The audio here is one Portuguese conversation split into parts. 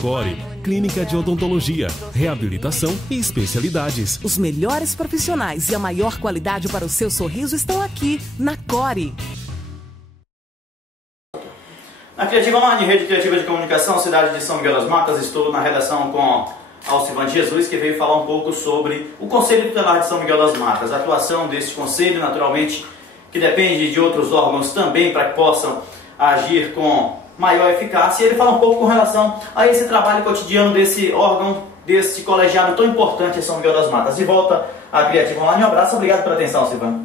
Core, clínica de odontologia, reabilitação e especialidades. Os melhores profissionais e a maior qualidade para o seu sorriso estão aqui, na Core. Na Criativa Online, Rede Criativa de Comunicação, cidade de São Miguel das Matas, estou na redação com Alcivan Jesus, que veio falar um pouco sobre o Conselho Tutelar de São Miguel das Matas, a atuação desse conselho, naturalmente, que depende de outros órgãos também para que possam agir com maior eficácia. E ele fala um pouco com relação a esse trabalho cotidiano desse órgão, desse colegiado tão importante em São Miguel das Matas. De volta à Criativa Online, um abraço, obrigado pela atenção, Alcivan.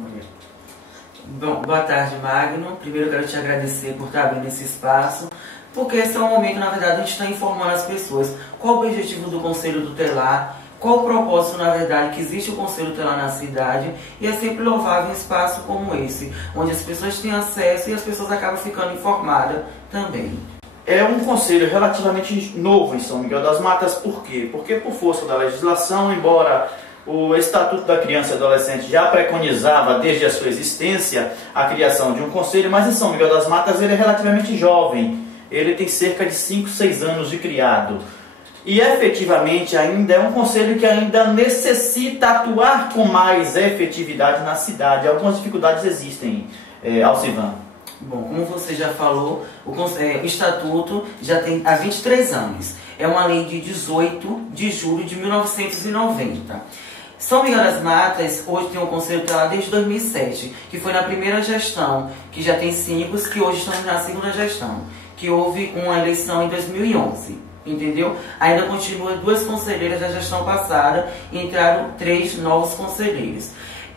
Bom, boa tarde, Magno. Primeiro eu quero te agradecer por estar abrindo esse espaço, porque esse é o momento, na verdade, a gente está informando as pessoas qual o objetivo do Conselho Tutelar, qual o propósito, na verdade, que existe o Conselho Tutelar na cidade, e é sempre louvável um espaço como esse, onde as pessoas têm acesso e as pessoas acabam ficando informadas também. É um conselho relativamente novo em São Miguel das Matas, por quê? Porque por força da legislação, embora o Estatuto da Criança e Adolescente já preconizava desde a sua existência a criação de um conselho, mas em São Miguel das Matas ele é relativamente jovem, ele tem cerca de 5, 6 anos de criado. E efetivamente ainda é um conselho que ainda necessita atuar com mais efetividade na cidade. Algumas dificuldades existem, Alcivan. Bom, como você já falou, o Estatuto já tem há 23 anos. É uma lei de 18 de julho de 1990. São Miguel das Matas hoje tem um Conselho Tutelar desde 2007, que foi na primeira gestão, que já tem 5, que hoje estamos na segunda gestão, que houve uma eleição em 2011. Entendeu? Ainda continua 2 conselheiras da gestão passada e entraram 3 novos conselheiros.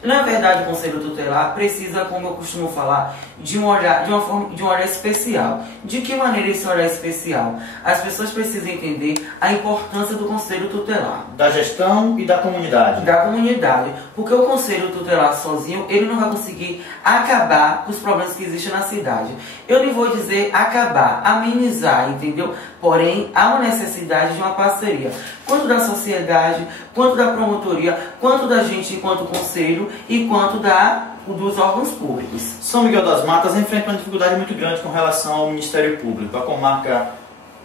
Na verdade, o Conselho Tutelar precisa, como eu costumo falar, de um olhar especial. De que maneira esse olhar especial? As pessoas precisam entender a importância do Conselho Tutelar. Da gestão e da comunidade. Da comunidade. Porque o Conselho Tutelar sozinho, ele não vai conseguir acabar com os problemas que existem na cidade. Eu nem vou dizer acabar, amenizar, entendeu? Porém, há uma necessidade de uma parceria. Quanto da sociedade, quanto da promotoria, quanto da gente enquanto conselho e quanto dos órgãos públicos. São Miguel das Matas enfrenta uma dificuldade muito grande com relação ao Ministério Público. A comarca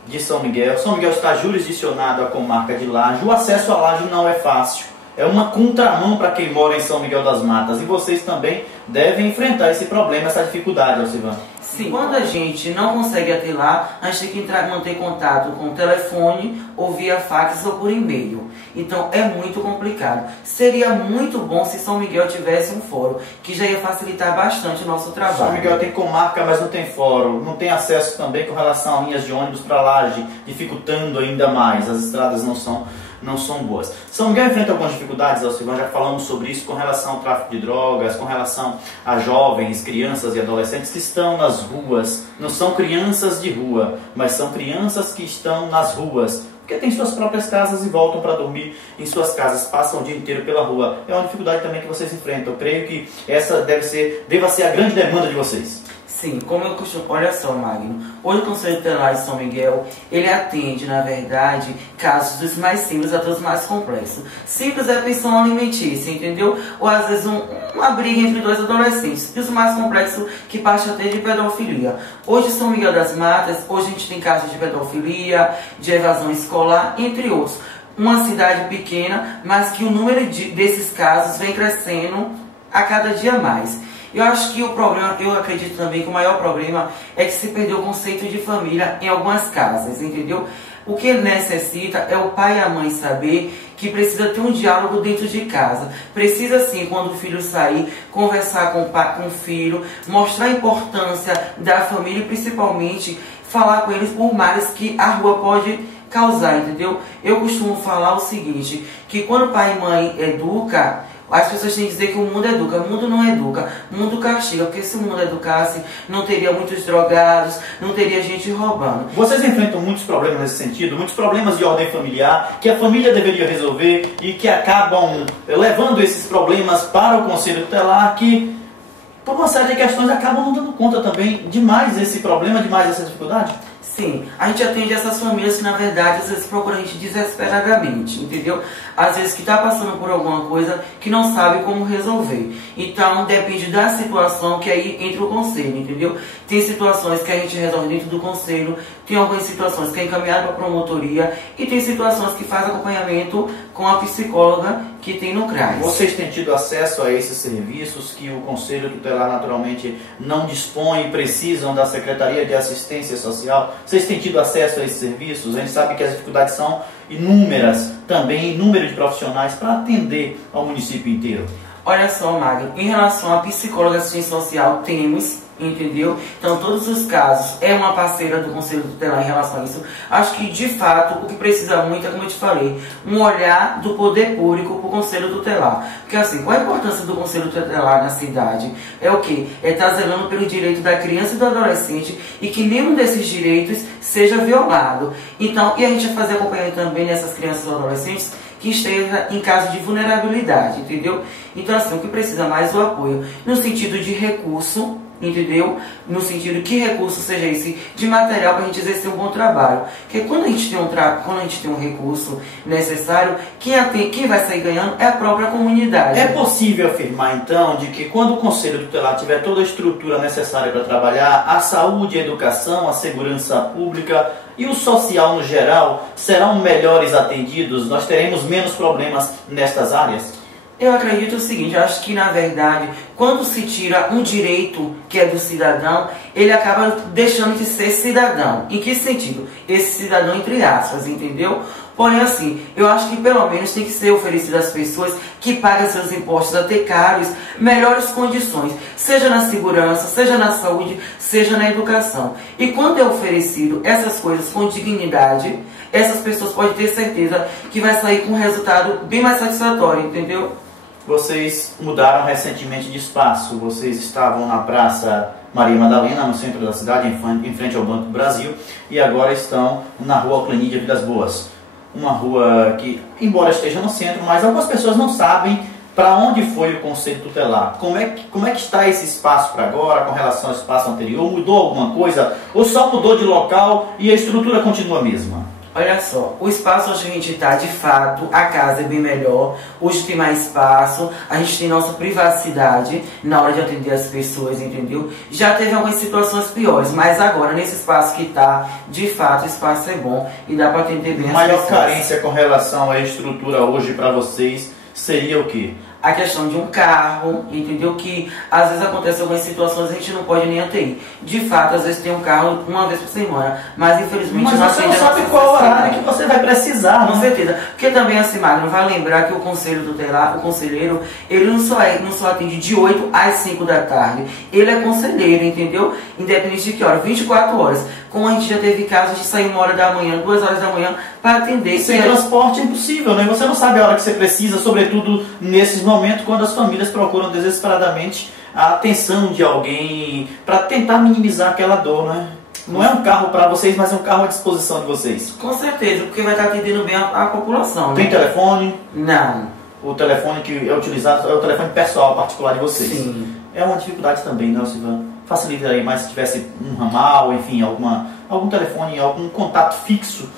de São Miguel está jurisdicionado à comarca de Laje. O acesso a Laje não é fácil. É uma contramão para quem mora em São Miguel das Matas. E vocês também devem enfrentar esse problema, essa dificuldade, Alcivan. Sim, quando a gente não consegue até lá, a gente tem que manter contato com o telefone, ou via fax ou por e-mail. Então é muito complicado. Seria muito bom se São Miguel tivesse um fórum, que já ia facilitar bastante o nosso trabalho. São Miguel tem comarca, mas não tem fórum. Não tem acesso também com relação a linhas de ônibus para Laje, dificultando ainda mais. As estradas não são boas. São Miguel enfrenta algumas dificuldades, Alcivan, já falamos sobre isso, com relação ao tráfico de drogas, com relação a jovens, crianças e adolescentes que estão nas ruas. Não são crianças de rua, mas são crianças que estão nas ruas, porque têm suas próprias casas e voltam para dormir em suas casas, passam o dia inteiro pela rua. É uma dificuldade também que vocês enfrentam. Eu creio que essa deva ser a grande demanda de vocês. Sim, como eu costumo... Olha só, Magno. Hoje o Conselho Tutelar de São Miguel, ele atende, na verdade, casos dos mais simples até os mais complexos. Simples é a pensão alimentícia, entendeu? Ou às vezes uma briga entre 2 adolescentes. E os mais complexos que parte até de pedofilia. Hoje São Miguel das Matas, hoje a gente tem casos de pedofilia, de evasão escolar, entre outros. Uma cidade pequena, mas que o número desses casos vem crescendo a cada dia mais. Eu acho que o problema, eu acredito também que o maior problema é que se perdeu o conceito de família em algumas casas, entendeu? O que necessita é o pai e a mãe saber que precisa ter um diálogo dentro de casa. Precisa sim, quando o filho sair, conversar com o filho, mostrar a importância da família e principalmente falar com eles por males que a rua pode causar, entendeu? Eu costumo falar o seguinte, que quando pai e mãe educam, as pessoas têm que dizer que o mundo educa. O mundo não educa, o mundo castiga. Porque se o mundo educasse, não teria muitos drogados, não teria gente roubando. Vocês enfrentam muitos problemas nesse sentido, muitos problemas de ordem familiar, que a família deveria resolver e que acabam levando esses problemas para o Conselho Tutelar, que por uma série de questões acabam não dando conta também de mais esse problema, de mais essa dificuldade? Sim, a gente atende essas famílias que na verdade às vezes procuram a gente desesperadamente, entendeu? Às vezes que está passando por alguma coisa que não sabe como resolver. Então depende da situação que aí entra o conselho, entendeu? Tem situações que a gente resolve dentro do conselho, tem algumas situações que é encaminhado para a promotoria e tem situações que faz acompanhamento com a psicóloga que tem no CRAS. Vocês têm tido acesso a esses serviços que o Conselho Tutelar naturalmente não dispõe e precisam da Secretaria de Assistência Social? Vocês têm tido acesso a esses serviços? A gente sabe que as dificuldades são inúmeras, também número de profissionais para atender ao município inteiro. Olha só, Magno, em relação à psicóloga assistência social, temos, entendeu? Então, todos os casos, é uma parceira do Conselho Tutelar em relação a isso. Acho que, de fato, o que precisa muito é, como eu te falei, um olhar do poder público para o Conselho Tutelar. Porque, assim, qual a importância do Conselho Tutelar na cidade? É o quê? É estar zelando pelo direito da criança e do adolescente e que nenhum desses direitos seja violado. Então, e a gente vai fazer acompanhamento também nessas crianças e adolescentes que esteja em caso de vulnerabilidade, entendeu? Então, assim, o que precisa mais do apoio, no sentido de recurso, entendeu? No sentido que recurso seja esse de material para a gente exercer um bom trabalho. Porque quando a gente tem um recurso necessário, quem vai sair ganhando é a própria comunidade. É possível afirmar, então, de que quando o Conselho Tutelar tiver toda a estrutura necessária para trabalhar, a saúde, a educação, a segurança pública e o social no geral serão melhores atendidos? Nós teremos menos problemas nestas áreas? Eu acredito o seguinte, eu acho que na verdade, quando se tira um direito que é do cidadão, ele acaba deixando de ser cidadão. Em que sentido? Esse cidadão entre aspas, entendeu? Porém assim, eu acho que pelo menos tem que ser oferecido às pessoas que pagam seus impostos até caros, melhores condições, seja na segurança, seja na saúde, seja na educação. E quando é oferecido essas coisas com dignidade, essas pessoas podem ter certeza que vai sair com um resultado bem mais satisfatório, entendeu? Vocês mudaram recentemente de espaço, vocês estavam na Praça Maria Madalena, no centro da cidade, em frente ao Banco do Brasil, e agora estão na Rua Alclanídia Vilas Boas. Uma rua que, embora esteja no centro, mas algumas pessoas não sabem para onde foi o Conselho Tutelar. Como é que está esse espaço para agora, com relação ao espaço anterior? Mudou alguma coisa? Ou só mudou de local e a estrutura continua a mesma? Olha só, o espaço onde a gente está, de fato, a casa é bem melhor, hoje tem mais espaço, a gente tem nossa privacidade na hora de atender as pessoas, entendeu? Já teve algumas situações piores, mas agora, nesse espaço que está, de fato, o espaço é bom e dá para atender bem as pessoas. A maior carência com relação à estrutura hoje para vocês seria o quê? A questão de um carro, entendeu? Que às vezes acontece algumas situações a gente não pode nem ater. De fato, às vezes tem um carro uma vez por semana, mas infelizmente você não sabe qual horário que você vai precisar. Com certeza. Porque também assim, Magno, vai lembrar que o Conselho Tutelar, o conselheiro, ele não só atende de 8 às 5 da tarde. Ele é conselheiro, entendeu? Independente de que hora, 24 horas. Como a gente já teve casos de sair 1 hora da manhã, 2 horas da manhã, para atender. Sem transporte é impossível, né? Você não sabe a hora que você precisa, sobretudo nesses momentos quando as famílias procuram desesperadamente a atenção de alguém para tentar minimizar aquela dor, né? Não é um carro para vocês, mas é um carro à disposição de vocês. Com certeza, porque vai estar atendendo bem a população. Tem né? telefone? Não. O telefone que é utilizado é o telefone pessoal, particular de vocês. Sim. É uma dificuldade também, né, Silvana? Facilitaria mais se tivesse um ramal, enfim, algum telefone, algum contato fixo.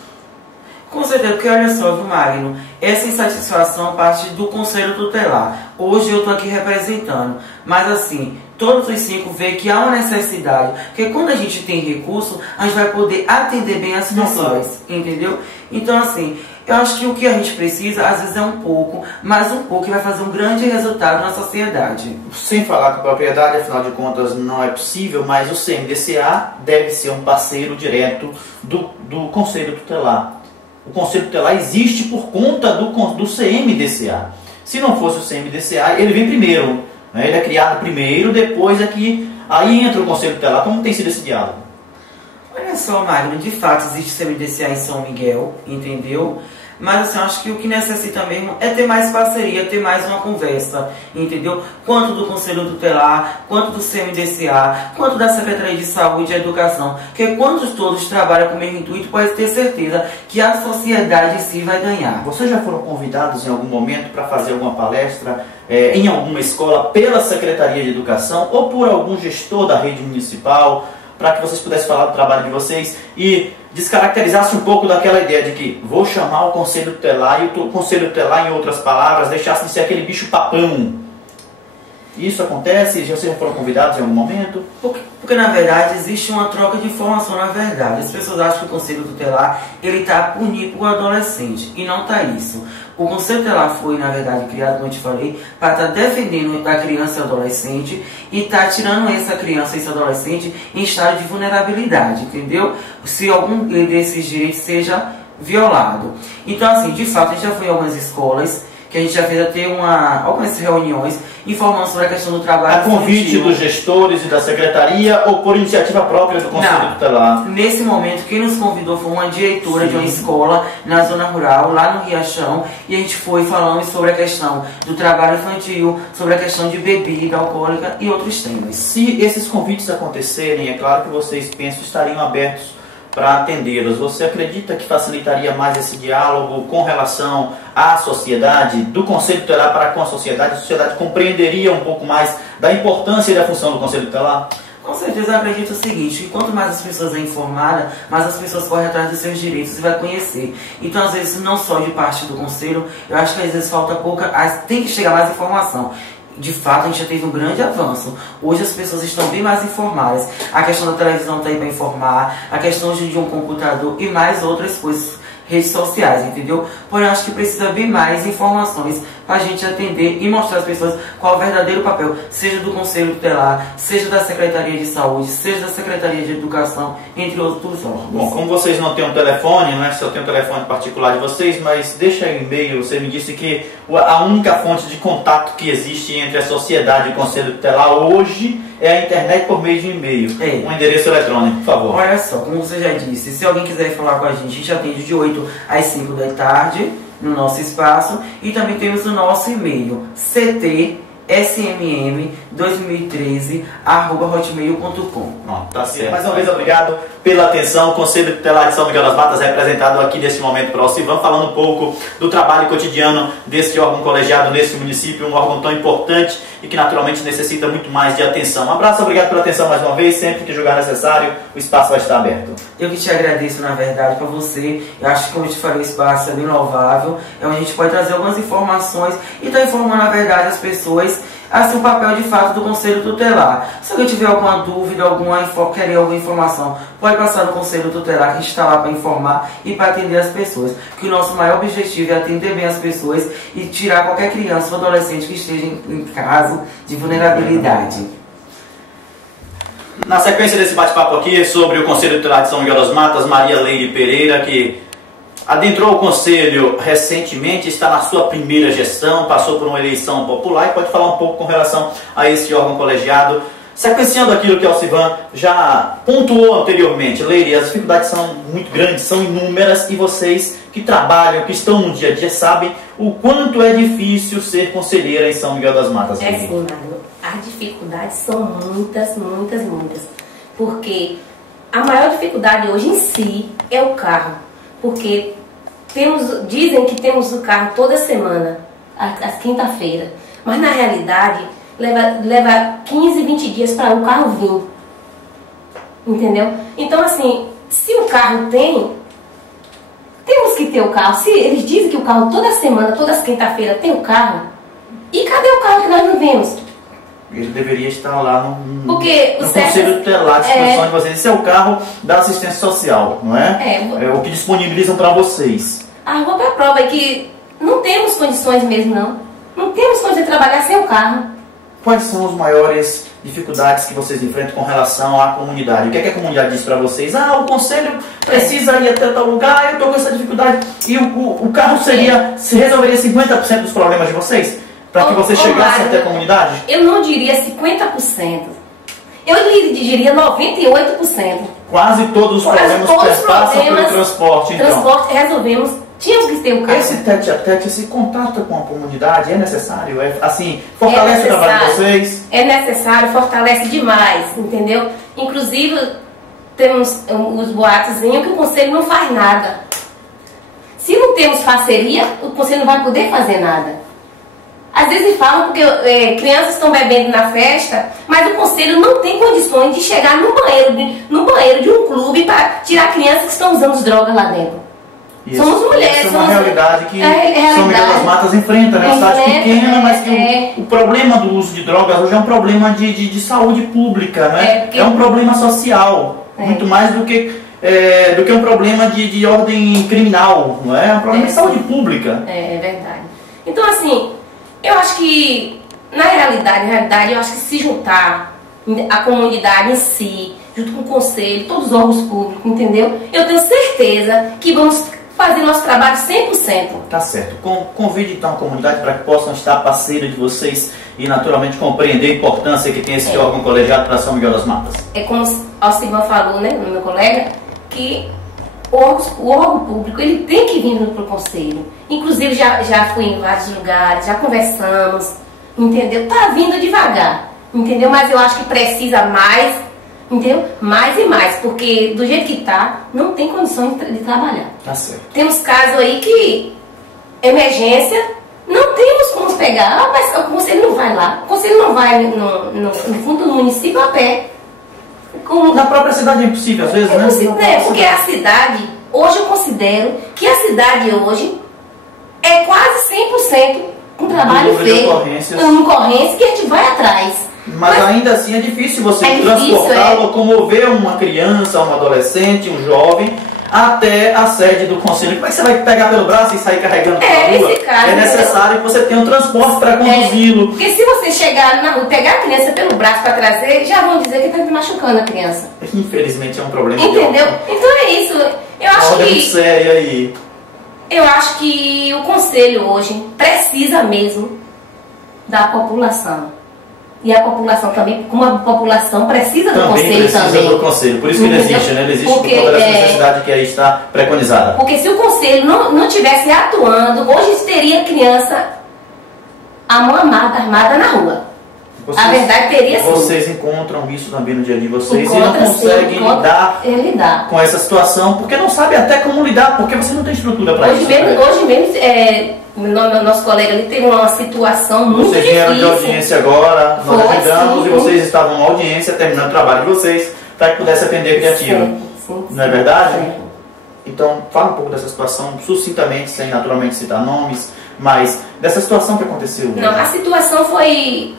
Com certeza, porque olha só, viu, Magno? Essa insatisfação parte do Conselho Tutelar. Hoje eu estou aqui representando, mas assim, todos os 5 veem que há uma necessidade, porque quando a gente tem recurso, a gente vai poder atender bem as pessoas, entendeu? Então assim, eu acho que o que a gente precisa, às vezes é um pouco, mas um pouco que vai fazer um grande resultado na sociedade. Sem falar com propriedade, afinal de contas não é possível, mas o CMDCA deve ser um parceiro direto do Conselho Tutelar. O Conselho Tutelar existe por conta do CMDCA. Se não fosse o CMDCA, ele vem primeiro. Né? Ele é criado primeiro, depois é que aí entra o Conselho Tutelar. Como tem sido esse diálogo? Olha só, Magno, de fato existe CMDCA em São Miguel, entendeu? Mas assim, eu acho que o que necessita mesmo é ter mais parceria, ter mais uma conversa, entendeu? Quanto do Conselho Tutelar, quanto do CMDCA, quanto da Secretaria de Saúde e Educação. Porque quando todos trabalham com o mesmo intuito, pode ter certeza que a sociedade em si vai ganhar. Vocês já foram convidados em algum momento para fazer alguma palestra em alguma escola pela Secretaria de Educação ou por algum gestor da rede municipal, para que vocês pudessem falar do trabalho de vocês e descaracterizasse um pouco daquela ideia de que vou chamar o Conselho Tutelar, e o Conselho Tutelar, em outras palavras, deixasse de ser aquele bicho papão. Isso acontece? Já vocês foram convidados em algum momento? Porque na verdade existe uma troca de informação na verdade. As pessoas acham que o Conselho Tutelar ele está a punir o adolescente, e não está isso. O Conselho Tutelar foi, na verdade, criado, como eu te falei, para estar defendendo a criança e o adolescente e estar tirando essa criança e esse adolescente em estado de vulnerabilidade, entendeu? Se algum desses direitos seja violado. Então, assim, de fato, a gente já foi em algumas escolas, que a gente já fez até algumas reuniões informando sobre a questão do trabalho. A convite dos gestores e da secretaria ou por iniciativa própria do Conselho Tutelar? Nesse momento, quem nos convidou foi uma diretora de uma escola na zona rural, lá no Riachão, e a gente foi falando sobre a questão do trabalho infantil, sobre a questão de bebida alcoólica e outros temas. Se esses convites acontecerem, é claro que vocês pensam estariam abertos para atendê-los. Você acredita que facilitaria mais esse diálogo com relação à sociedade, do Conselho Tutelar para com a sociedade compreenderia um pouco mais da importância e da função do Conselho Tutelar? Com certeza eu acredito o seguinte, que quanto mais as pessoas é informadas, mais as pessoas correm atrás dos seus direitos e vai conhecer. Então, às vezes, não só de parte do Conselho, eu acho que às vezes falta pouca, tem que chegar mais informação. De fato, a gente já teve um grande avanço. Hoje as pessoas estão bem mais informadas. A questão da televisão está aí para informar, a questão hoje de um computador e mais outras coisas, redes sociais, entendeu? Porém, eu acho que precisa bem mais informações para a gente atender e mostrar às pessoas qual é o verdadeiro papel, seja do Conselho Tutelar, seja da Secretaria de Saúde, seja da Secretaria de Educação, entre outros órgãos. Bom, como vocês não têm um telefone, né, só tem um telefone particular de vocês, mas deixa aí um e-mail. Você me disse que a única fonte de contato que existe entre a sociedade e o Conselho Tutelar hoje é a internet por meio de e-mail. Um endereço eletrônico, por favor. Olha só, como você já disse, se alguém quiser falar com a gente atende de 8 às 5 da tarde no nosso espaço, e também temos o nosso e-mail ctsmm2013@hotmail.com. Tá certo. Mais uma vez, obrigado pela atenção. O Conselho Tutelar de São Miguel das Matas é representado aqui nesse momento para o Osivan, falando um pouco do trabalho cotidiano desse órgão colegiado nesse município, um órgão tão importante e que naturalmente necessita muito mais de atenção. Um abraço, obrigado pela atenção mais uma vez. Sempre que julgar necessário, o espaço vai estar aberto. Eu que te agradeço, na verdade, para você. Eu acho que, como eu te falei, o espaço é bem louvável. É onde a gente pode trazer algumas informações e estar informando, na verdade, as pessoas assim, o papel de fato do Conselho Tutelar. Se alguém tiver alguma dúvida, querer alguma informação, pode passar no Conselho Tutelar, que a gente está lá para informar e para atender as pessoas. Que o nosso maior objetivo é atender bem as pessoas e tirar qualquer criança ou adolescente que esteja em caso de vulnerabilidade. Na sequência desse bate-papo aqui sobre o Conselho Tutelar de São Miguel das Matas, Maria Leire Pereira, que adentrou o Conselho recentemente, está na sua primeira gestão, passou por uma eleição popular e pode falar um pouco com relação a esse órgão colegiado. Sequenciando aquilo que o Osivan já pontuou anteriormente, Leire, as dificuldades são muito grandes, são inúmeras, e vocês que trabalham, que estão no dia a dia, sabem o quanto é difícil ser conselheira em São Miguel das Matas. É sim, Mário. As dificuldades são muitas, muitas, muitas. Porque a maior dificuldade hoje em si é o carro. Porque dizem que temos o carro toda semana, às quinta-feira. Mas na realidade, leva 15, 20 dias para o carro vir. Entendeu? Então assim, se o carro temos que ter o carro. Se eles dizem que o carro toda semana, toda quinta-feira tem o carro, e cadê o carro que nós não vemos? Ele deveria estar lá no Conselho Tutelar, à disposição de vocês. Esse é o carro da assistência social, não é? É o que disponibilizam para vocês. A própria prova é que não temos condições mesmo, não. Não temos condições de trabalhar sem o carro. Quais são as maiores dificuldades que vocês enfrentam com relação à comunidade? O que é que a comunidade diz para vocês? Ah, o conselho precisa ir até tal lugar, eu estou com essa dificuldade. E o carro resolveria 50% dos problemas de vocês? Para que vocês chegassem até a comunidade? Eu não diria 50%. Eu diria 98%. Quase todos os problemas passam pelo transporte, então. Transporte resolvemos, tínhamos que ter um carro. Esse tete-a-tete, esse contato com a comunidade é necessário? Fortalece o trabalho de vocês? É necessário, fortalece demais, entendeu? Inclusive, temos os boatozinhos que o conselho não faz nada. Se não temos parceria, o conselho não vai poder fazer nada. Às vezes falam porque crianças estão bebendo na festa, mas o conselho não tem condições de chegar no banheiro de um clube para tirar crianças que estão usando drogas lá dentro. Isso. Somos mulheres. Essa é uma realidade que São Miguel das Matas enfrenta, né? Uma cidade pequena, mas que o problema do uso de drogas hoje é um problema de saúde pública, né? É um problema social, muito mais do que um problema de ordem criminal, não é? É um problema de saúde pública. É verdade. Então, assim, eu acho que, na realidade, eu acho que se juntar a comunidade em si, junto com o conselho, todos os órgãos públicos, entendeu? Eu tenho certeza que vamos fazer nosso trabalho 100%. Tá certo. Convide então a comunidade para que possam estar parceira de vocês e naturalmente compreender a importância que tem esse órgão colegiado para São Miguel das Matas. É como o Alcivan falou, né, meu colega, que o órgão público ele tem que vir para o conselho. Inclusive já fui em vários lugares, já conversamos, entendeu? Tá vindo devagar, entendeu? Mas eu acho que precisa mais, entendeu? Mais e mais, porque do jeito que tá, não tem condição de trabalhar. Tá certo. Temos casos aí que, emergência, não temos como pegar, mas o conselho não vai lá. O conselho não vai no fundo do município a pé. Na própria cidade é impossível, às vezes, né? Porque a cidade, hoje eu considero que a cidade hoje é quase 100% um trabalho feito. Uma ocorrência que a gente vai atrás. Mas ainda assim é difícil você transportar, locomover uma criança, um adolescente, um jovem até a sede do conselho. Como é que você vai pegar pelo braço e sair carregando pela rua? É necessário que você tenha um transporte para conduzi-lo. Porque se você chegar na rua, pegar a criança pelo braço para trazer, já vão dizer que está machucando a criança. Infelizmente é um problema. Entendeu? Então é isso. Eu acho que muito sério aí. Eu acho que o conselho hoje precisa mesmo da população. E a população também, como a população precisa do conselho também. Precisa do conselho, por isso que ele existe, né? Ele existe por conta dessa necessidade que aí está preconizada. Porque se o conselho não tivesse atuando, hoje teria criança à mão armada na rua. A verdade teria sim. Vocês encontram isso também no dia a dia de vocês e não conseguem lidar com essa situação, porque não sabem até como lidar, porque você não tem estrutura para isso. Hoje mesmo, nosso colega ali teve uma situação muito difícil. Vocês vieram de audiência agora, nós ajudamos e vocês estavam em audiência, terminando o trabalho de vocês, para que pudesse atender a criativa. Sim. Não é verdade? Sim. Então, fala um pouco dessa situação, sucintamente, sem naturalmente citar nomes, mas dessa situação que aconteceu. Não, a situação foi...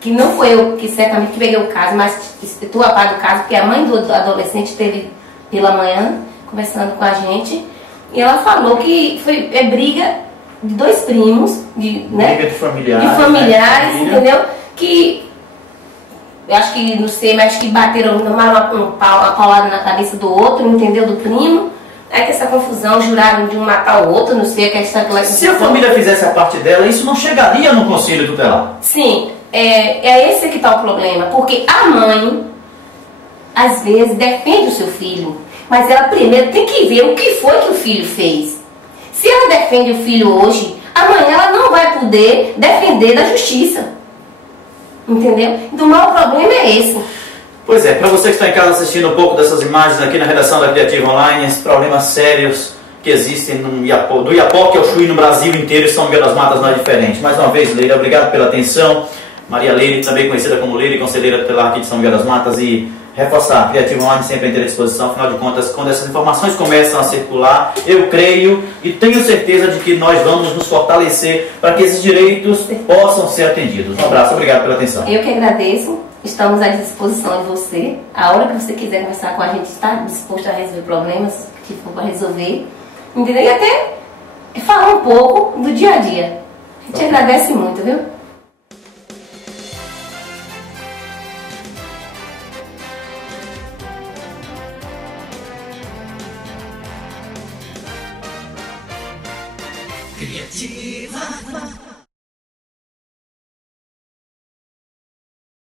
que não foi eu que certamente que peguei o caso, mas estou a par do caso, porque a mãe do adolescente esteve pela manhã conversando com a gente, e ela falou que foi briga de dois primos, briga de familiares, entendeu? Que eu acho que, não sei, mas acho que bateram uma paulada na cabeça do outro, entendeu? Do primo. Aí que essa confusão, juraram de um matar o outro, não sei, a questão que se a família fizesse a parte dela, isso não chegaria no conselho tutelar. Sim. É esse que está o problema, porque a mãe, às vezes, defende o seu filho, mas ela primeiro tem que ver o que foi que o filho fez. Se ela defende o filho hoje, amanhã ela não vai poder defender da justiça. Entendeu? Então o maior problema é esse. Pois é, para você que está em casa assistindo um pouco dessas imagens aqui na redação da Criativa Online, esses problemas sérios que existem do Iapoque ao Chuí no Brasil inteiro, e São Miguel das Matas não é diferente. Mais uma vez, Leire, obrigado pela atenção. Maria Leire, também conhecida como Leire, conselheira tutelar aqui de São Miguel das Matas, e reforçar, a Criativa Online sempre à disposição. Afinal de contas, quando essas informações começam a circular, eu creio e tenho certeza de que nós vamos nos fortalecer para que esses direitos possam ser atendidos. Um abraço, obrigado pela atenção. Eu que agradeço, estamos à disposição de você. A hora que você quiser conversar com a gente, está disposto a resolver problemas que for para resolver, entendeu? E até falar um pouco do dia a dia. A gente agradece muito, viu? Criativa.